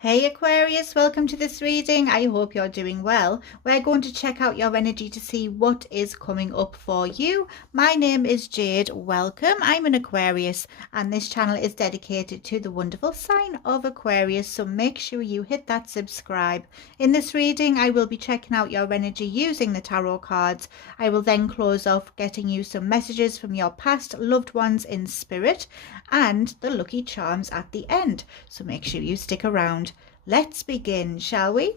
Hey Aquarius, welcome to this reading. I hope you're doing well. We're going to check out your energy to see what is coming up for you. My name is Jade. Welcome. I'm an Aquarius and this channel is dedicated to the wonderful sign of Aquarius, so make sure you hit that subscribe. In this reading, I will be checking out your energy using the tarot cards. I will then close off getting you some messages from your past loved ones in spirit and the lucky charms at the end, so make sure you stick around. Let's begin, shall we?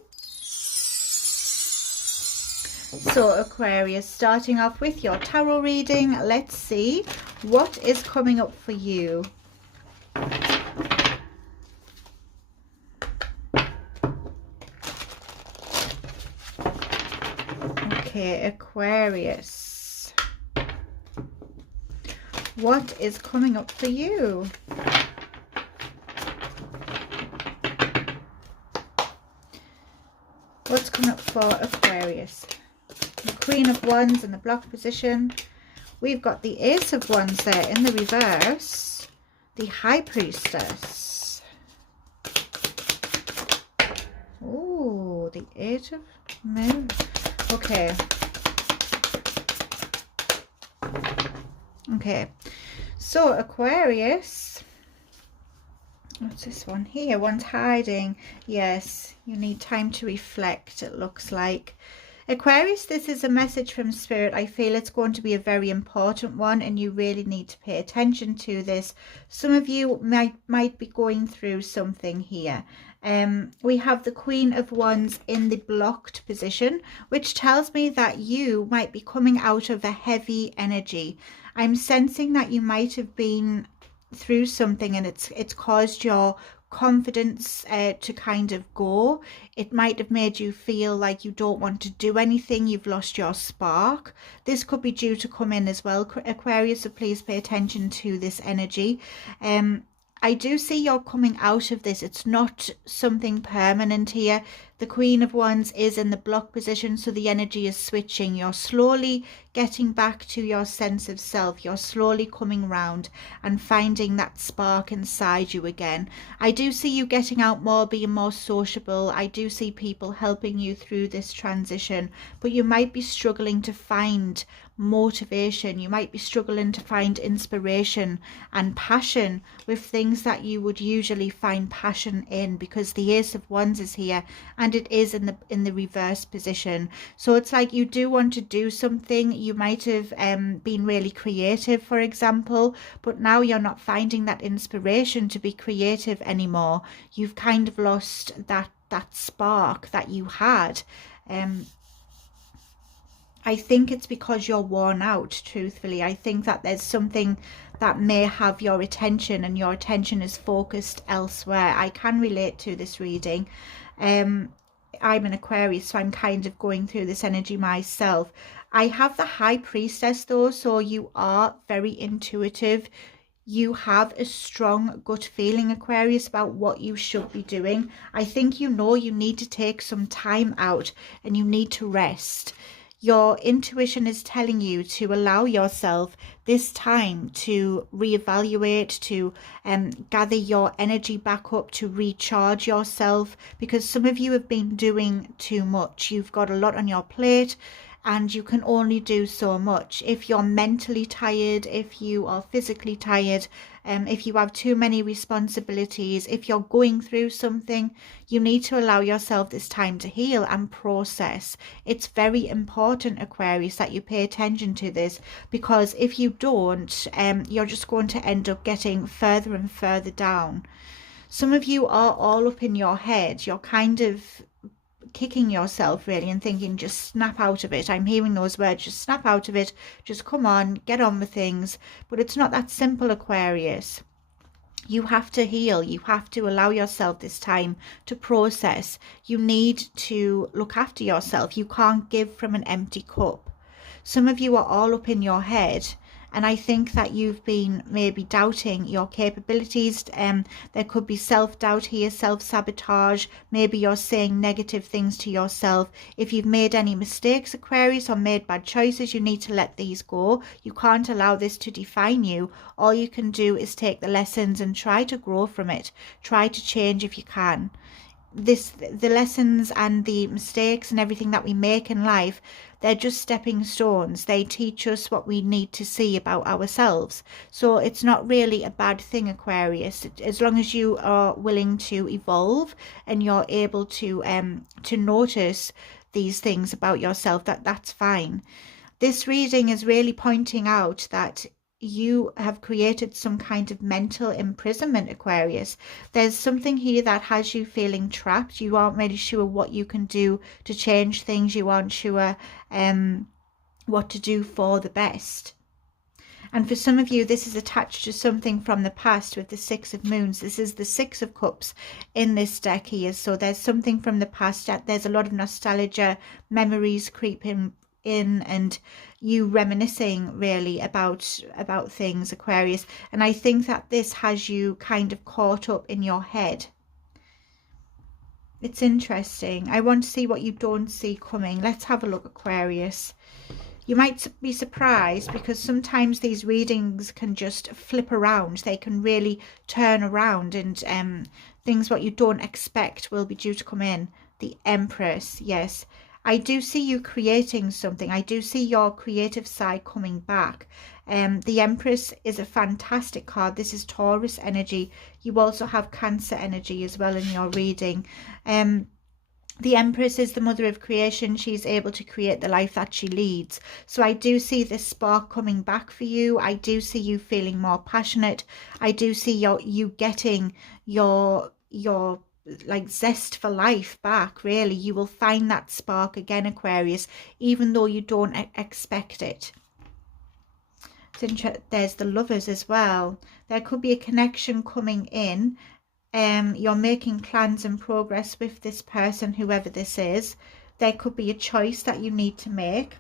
So Aquarius, starting off with your tarot reading, let's see what is coming up for you. Okay, Aquarius, what is coming up for you? What's coming up for Aquarius? The Queen of Wands in the block position. We've got the Ace of Wands there in the reverse. The High Priestess. Oh, the Eight of Men. Okay. Okay. So Aquarius, what's this one here? One's hiding. Yes, you need time to reflect, it looks like. Aquarius, this is a message from Spirit. I feel it's going to be a very important one and you really need to pay attention to this. Some of you might be going through something here. We have the Queen of Wands in the blocked position, which tells me that you might be coming out of a heavy energy. I'm sensing that you might have been through something and it's caused your confidence to kind of go. It might have made you feel like you don't want to do anything. You've lost your spark. This could be due to come in as well, Aquarius, so please pay attention to this energy. I do see you're coming out of this. It's not something permanent here. The Queen of Wands is in the block position, so the energy is switching. You're slowly getting back to your sense of self. You're slowly coming round and finding that spark inside you again. I do see you getting out more, being more sociable. I do see people helping you through this transition, but you might be struggling to find motivation. You might be struggling to find inspiration and passion with things that you would usually find passion in, because the Ace of Wands is here and it is in the reverse position. So it's like you do want to do something. You might have been really creative, for example, but now you're not finding that inspiration to be creative anymore. You've kind of lost that spark that you had. I think it's because you're worn out, truthfully. I think that there's something that may have your attention and your attention is focused elsewhere. I can relate to this reading. I'm an Aquarius, so I'm kind of going through this energy myself. I have the High Priestess though, so you are very intuitive. You have a strong gut feeling, Aquarius, about what you should be doing. I think you know you need to take some time out and you need to rest. Your intuition is telling you to allow yourself this time to reevaluate, to gather your energy back up, to recharge yourself, because some of you have been doing too much. You've got a lot on your plate and you can only do so much. If you're mentally tired, if you are physically tired, if you have too many responsibilities, if you're going through something, you need to allow yourself this time to heal and process. It's very important, Aquarius, that you pay attention to this, because if you don't, you're just going to end up getting further and further down. Some of you are all up in your head. You're kind of kicking yourself really and thinking, just snap out of it. I'm hearing those words, just snap out of it, just come on, get on with things. But it's not that simple, Aquarius. You have to heal. You have to allow yourself this time to process. You need to look after yourself. You can't give from an empty cup. Some of you are all up in your head, and I think that you've been maybe doubting your capabilities. There could be self-doubt here, self-sabotage. Maybe you're saying negative things to yourself. If you've made any mistakes, Aquarius, or made bad choices, you need to let these go. You can't allow this to define you. All you can do is take the lessons and try to grow from it. Try to change if you can. the lessons and the mistakes and everything that we make in life, they're just stepping stones. They teach us what we need to see about ourselves. So it's not really a bad thing, Aquarius, as long as you are willing to evolve and you're able to notice these things about yourself. That's fine. This reading is really pointing out that you have created some kind of mental imprisonment, Aquarius. There's something here that has you feeling trapped. You aren't really sure what you can do to change things. You aren't sure what to do for the best. And for some of you, this is attached to something from the past with the Six of Moons. This is the Six of Cups in this deck here. So there's something from the past. There's a lot of nostalgia, memories creeping in, and you reminiscing really about things, Aquarius. And I think that this has you kind of caught up in your head. It's interesting. I want to see what you don't see coming. Let's have a look, Aquarius. You might be surprised because sometimes these readings can just flip around. They can really turn around, and things what you don't expect will be due to come in. The Empress, yes. I do see you creating something. I do see your creative side coming back. The Empress is a fantastic card. This is Taurus energy. You also have Cancer energy as well in your reading. The Empress is the mother of creation. She's able to create the life that she leads. So I do see this spark coming back for you. I do see you feeling more passionate. I do see you getting your like zest for life back. Really, you will find that spark again, Aquarius, even though you don't expect it. There's the Lovers as well. There could be a connection coming in. You're making plans and progress with this person, whoever this is. There could be a choice that you need to make,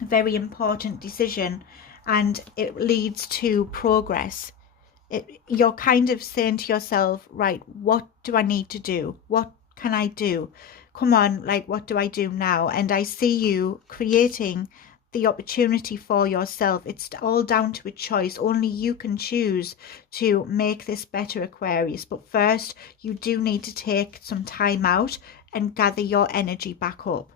a very important decision, and it leads to progress. You're kind of saying to yourself, right, what do I need to do? What can I do? Come on, like, what do I do now? And I see you creating the opportunity for yourself. It's all down to a choice. Only you can choose to make this better, Aquarius. But first, you do need to take some time out and gather your energy back up.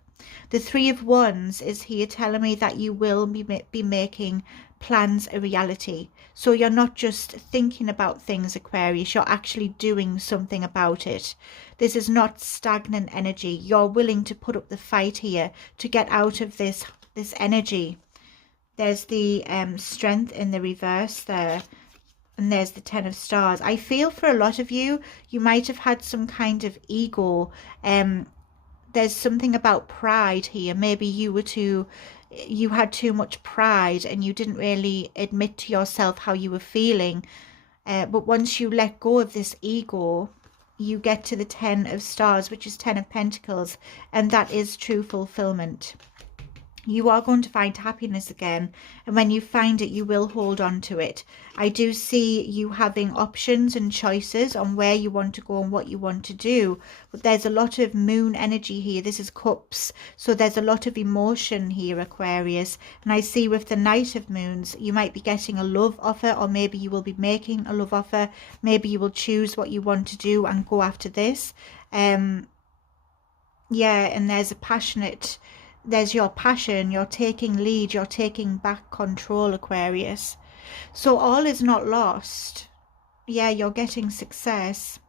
The Three of Wands is here telling me that you will be making plans a reality. So you're not just thinking about things, Aquarius, you're actually doing something about it. This is not stagnant energy. You're willing to put up the fight here to get out of this energy. There's the Strength in the reverse there, and there's the Ten of Stars. I feel for a lot of you, you might have had some kind of ego. There's something about pride here. Maybe you had too much pride and you didn't really admit to yourself how you were feeling. But once you let go of this ego, you get to the Ten of Stars, which is Ten of Pentacles, and that is true fulfillment. You are going to find happiness again, and when you find it, you will hold on to it. I do see you having options and choices on where you want to go and what you want to do, but there's a lot of moon energy here. This is Cups, so there's a lot of emotion here, Aquarius. And I see with the Knight of Moons, you might be getting a love offer, or maybe you will be making a love offer. Maybe you will choose what you want to do and go after this. Yeah, and there's a passionate... There's your passion, you're taking lead, you're taking back control, Aquarius. So all is not lost. Yeah, you're getting success.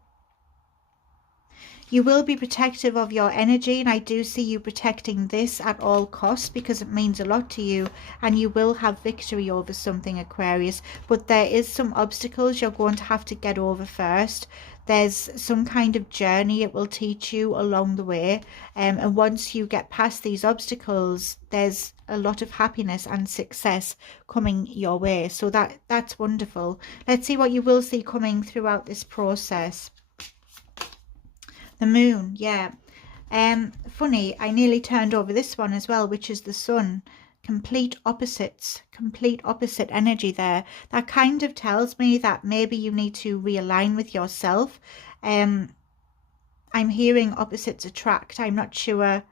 You will be protective of your energy, and I do see you protecting this at all costs because it means a lot to you, and you will have victory over something, Aquarius. But there is some obstacles you're going to have to get over first. There's some kind of journey it will teach you along the way, and once you get past these obstacles, there's a lot of happiness and success coming your way. So that's wonderful. Let's see what you will see coming throughout this process. The Moon, yeah. Funny, I nearly turned over this one as well, which is the Sun. Complete opposites, complete opposite energy there. That kind of tells me that maybe you need to realign with yourself. I'm hearing opposites attract. I'm not sure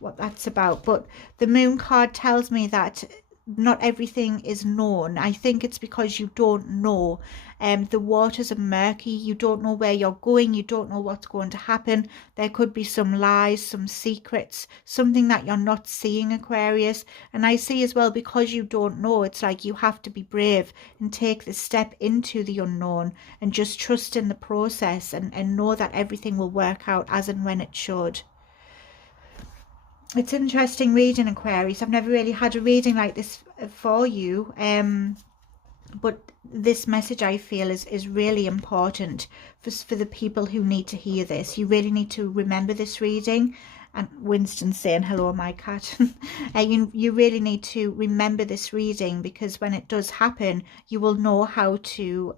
what that's about, but the Moon card tells me that not everything is known. I think it's because you don't know. The waters are murky. You don't know where you're going. You don't know what's going to happen. There could be some lies, some secrets, something that you're not seeing, Aquarius. And I see as well, because you don't know, it's like you have to be brave and take the step into the unknown and just trust in the process, and know that everything will work out as and when it should. It's interesting reading, Aquarius. I've never really had a reading like this for you, but this message, I feel, is really important for the people who need to hear this. You really need to remember this reading. And Winston's saying hello, my cat. You really need to remember this reading, because when it does happen, you will know how to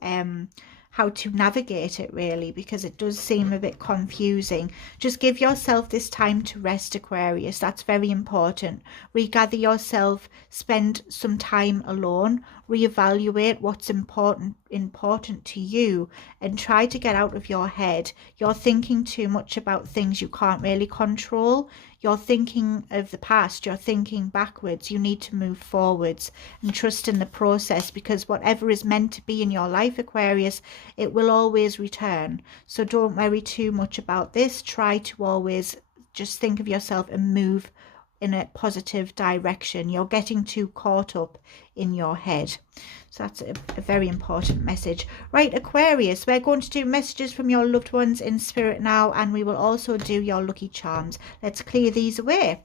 navigate it, really, because it does seem a bit confusing. Just give yourself this time to rest, Aquarius. That's very important. Regather yourself, spend some time alone, reevaluate what's important to you, and try to get out of your head. You're thinking too much about things you can't really control. You're thinking of the past, you're thinking backwards. You need to move forwards and trust in the process, because whatever is meant to be in your life, Aquarius, it will always return. So don't worry too much about this. Try to always just think of yourself and move in a positive direction. You're getting too caught up in your head. So that's a very important message. Right, Aquarius, we're going to do messages from your loved ones in spirit now, and we will also do your lucky charms. Let's clear these away.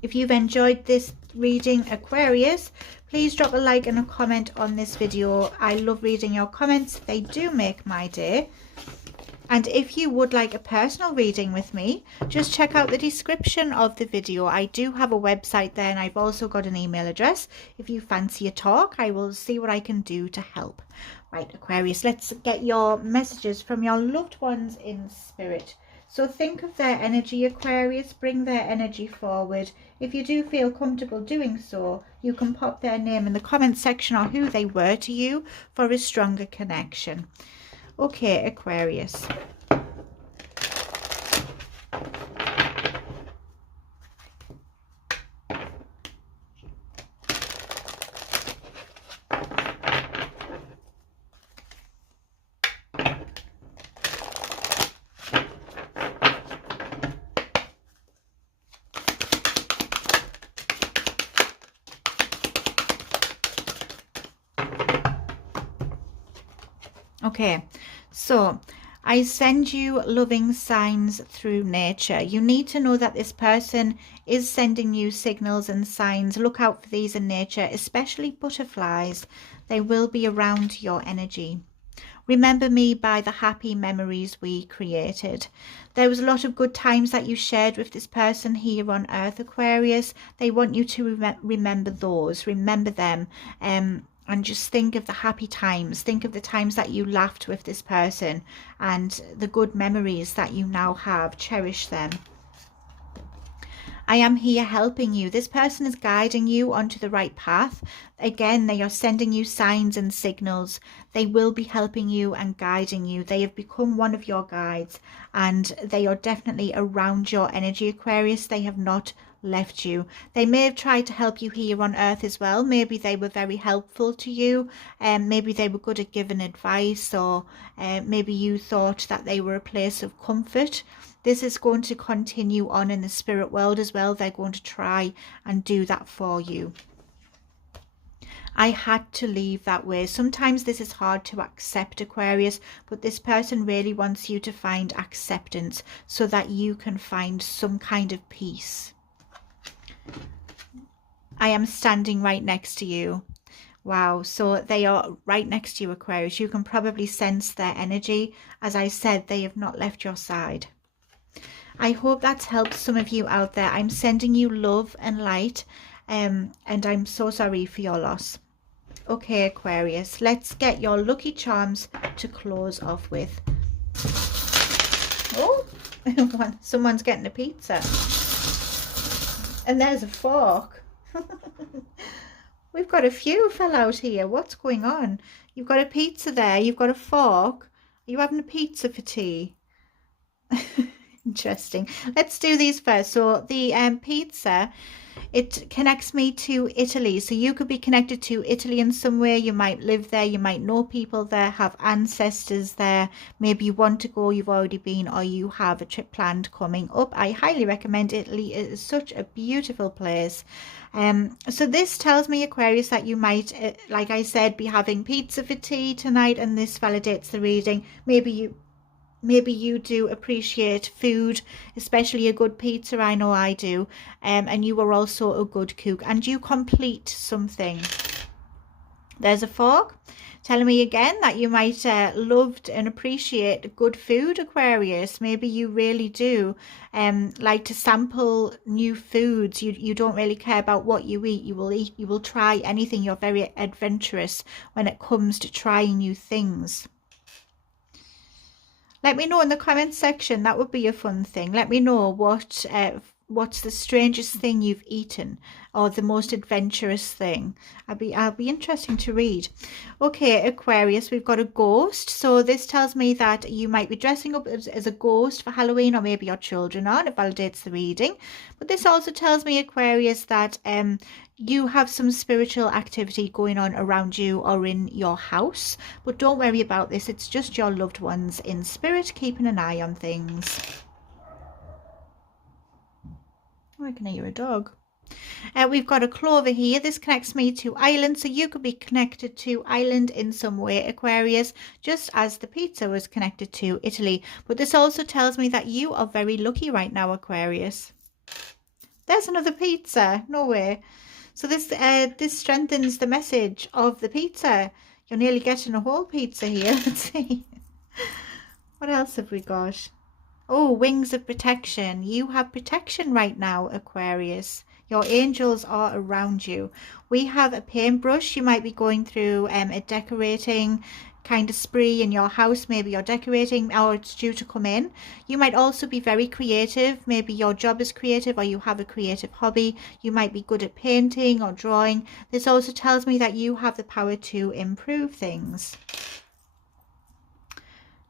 If you've enjoyed this reading, Aquarius, please drop a like and a comment on this video. I love reading your comments. They do make my day. And if you would like a personal reading with me, just check out the description of the video. I do have a website there, and I've also got an email address. If you fancy a talk, I will see what I can do to help. Right, Aquarius, let's get your messages from your loved ones in spirit. So think of their energy, Aquarius. Bring their energy forward. If you do feel comfortable doing so, you can pop their name in the comment section or who they were to you for a stronger connection. Okay, Aquarius. Okay, so I send you loving signs through nature. You need to know that this person is sending you signals and signs. Look out for these in nature, especially butterflies. They will be around your energy. Remember me by the happy memories we created. There was a lot of good times that you shared with this person here on Earth, Aquarius. They want you to remember those, remember them, and just think of the happy times. Think of the times that you laughed with this person and the good memories that you now have. Cherish them. I am here helping you. This person is guiding you onto the right path. Again, they are sending you signs and signals. They will be helping you and guiding you. They have become one of your guides, and they are definitely around your energy, Aquarius. They have not left you. They may have tried to help you here on Earth as well. Maybe they were very helpful to you, and maybe they were good at giving advice, or maybe you thought that they were a place of comfort. This is going to continue on in the spirit world as well. They're going to try and do that for you. I had to leave that way. Sometimes this is hard to accept, Aquarius, but this person really wants you to find acceptance so that you can find some kind of peace. I am standing right next to you. Wow, so they are right next to you, Aquarius. You can probably sense their energy. As I said, they have not left your side. I hope that's helped some of you out there. I'm sending you love and light, and I'm so sorry for your loss. Okay, Aquarius, let's get your lucky charms to close off with. Oh, someone's getting a pizza. And there's a fork. We've got a few fell out here. What's going on? You've got a pizza there. You've got a fork. Are you having a pizza for tea? Interesting. Let's do these first. So the pizza, it connects me to Italy. So you could be connected to Italy in some way. You might live there, you might know people there, have ancestors there. Maybe you want to go, you've already been, or you have a trip planned coming up. I highly recommend Italy. It is such a beautiful place. So this tells me, Aquarius, that you might, like I said, be having pizza for tea tonight, and this validates the reading. Maybe you do appreciate food, especially a good pizza. I know I do. And you are also a good cook, and you complete something. There's a fork telling me again that you might love and appreciate good food, Aquarius. Maybe you really do like to sample new foods. You don't really care about what you eat. You will try anything. You're very adventurous when it comes to trying new things. Let me know in the comments section. That would be a fun thing. Let me know what's the strangest thing you've eaten, or the most adventurous thing. I'll be interesting to read. Okay, Aquarius, we've got a ghost. So this tells me that you might be dressing up as a ghost for Halloween, or maybe your children are. It validates the reading. But this also tells me, Aquarius, that you have some spiritual activity going on around you or in your house, but don't worry about this. It's just your loved ones in spirit keeping an eye on things. Oh, I can hear a dog. We've got a clover here. This connects me to Ireland, so you could be connected to Ireland in some way, Aquarius, just as the pizza was connected to Italy. But this also tells me that you are very lucky right now, Aquarius. There's another pizza. No way. So this strengthens the message of the pizza. You're nearly getting a whole pizza here. Let's see. What else have we got? Oh, wings of protection. You have protection right now, Aquarius. Your angels are around you. We have a paintbrush. You might be going through a decorating kind of spree in your house. Maybe you're decorating, or it's due to come in. You might also be very creative. Maybe your job is creative, or you have a creative hobby. You might be good at painting or drawing. This also tells me that you have the power to improve things.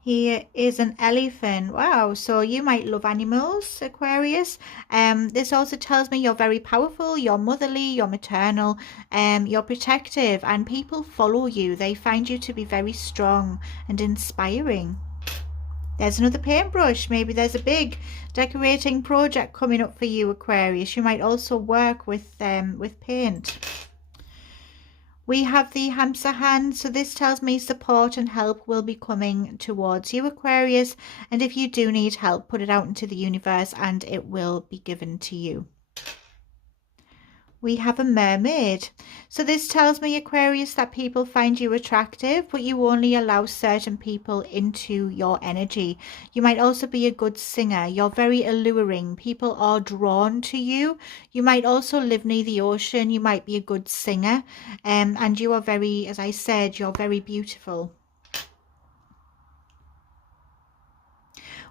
Here is an elephant. Wow, so you might love animals, Aquarius. This also tells me you're very powerful, you're motherly, you're maternal, you're protective, and people follow you. They find you to be very strong and inspiring. There's another paintbrush. Maybe there's a big decorating project coming up for you, Aquarius. You might also work with paint. We have the hamster hand, so this tells me support and help will be coming towards you, Aquarius, and if you do need help, put it out into the universe and it will be given to you. We have a mermaid. So this tells me, Aquarius, that people find you attractive, but you only allow certain people into your energy. You might also be a good singer. You're very alluring. People are drawn to you. You might also live near the ocean. You might be a good singer. And you are very, as I said, you're very beautiful.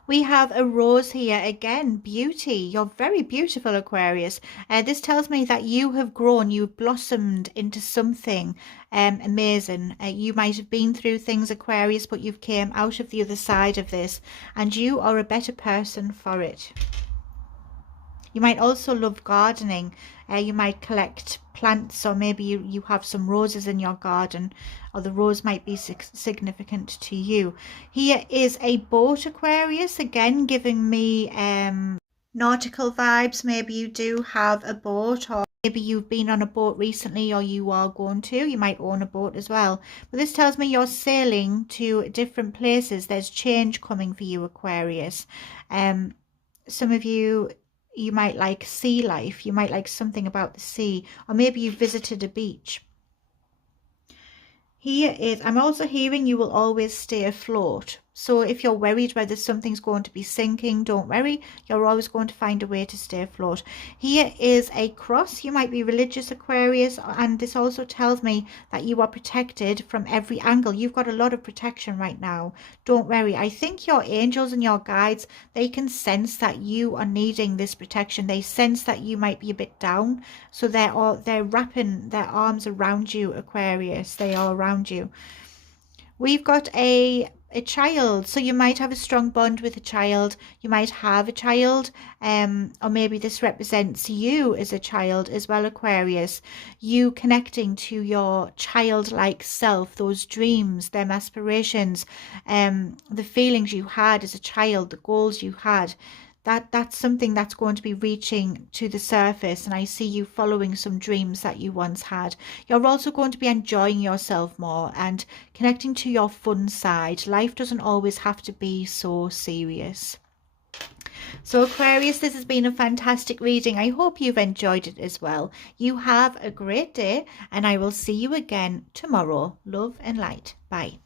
We have a rose here again, beauty. You're very beautiful, Aquarius. This tells me that you have grown, you've blossomed into something amazing. You might have been through things, Aquarius, but you've came out of the other side of this, and you are a better person for it. You might also love gardening. You might collect plants, or maybe you have some roses in your garden, or the rose might be significant to you. Here is a boat, Aquarius, again giving me nautical vibes. Maybe you do have a boat, or maybe you've been on a boat recently, or you are going to. You might own a boat as well. But this tells me you're sailing to different places. There's change coming for you, Aquarius. Some of you might like sea life. You might like something about the sea, or maybe you visited a beach. Here is, I'm also hearing you will always stay afloat. So if you're worried whether something's going to be sinking, don't worry. You're always going to find a way to stay afloat. Here is a cross. You might be religious, Aquarius, and this also tells me that you are protected from every angle. You've got a lot of protection right now. Don't worry. I think your angels and your guides, they can sense that you are needing this protection. They sense that you might be a bit down. So they're wrapping their arms around you, Aquarius. They are around you. We've got a a child. So you might have a strong bond with a child, you might have a child, or maybe this represents you as a child as well, Aquarius. You connecting to your childlike self, those dreams, them aspirations, the feelings you had as a child, the goals you had. That's something that's going to be reaching to the surface, and I see you following some dreams that you once had. You're also going to be enjoying yourself more and connecting to your fun side. Life doesn't always have to be so serious. So Aquarius, this has been a fantastic reading. I hope you've enjoyed it as well. You have a great day, and I will see you again tomorrow. Love and light. Bye.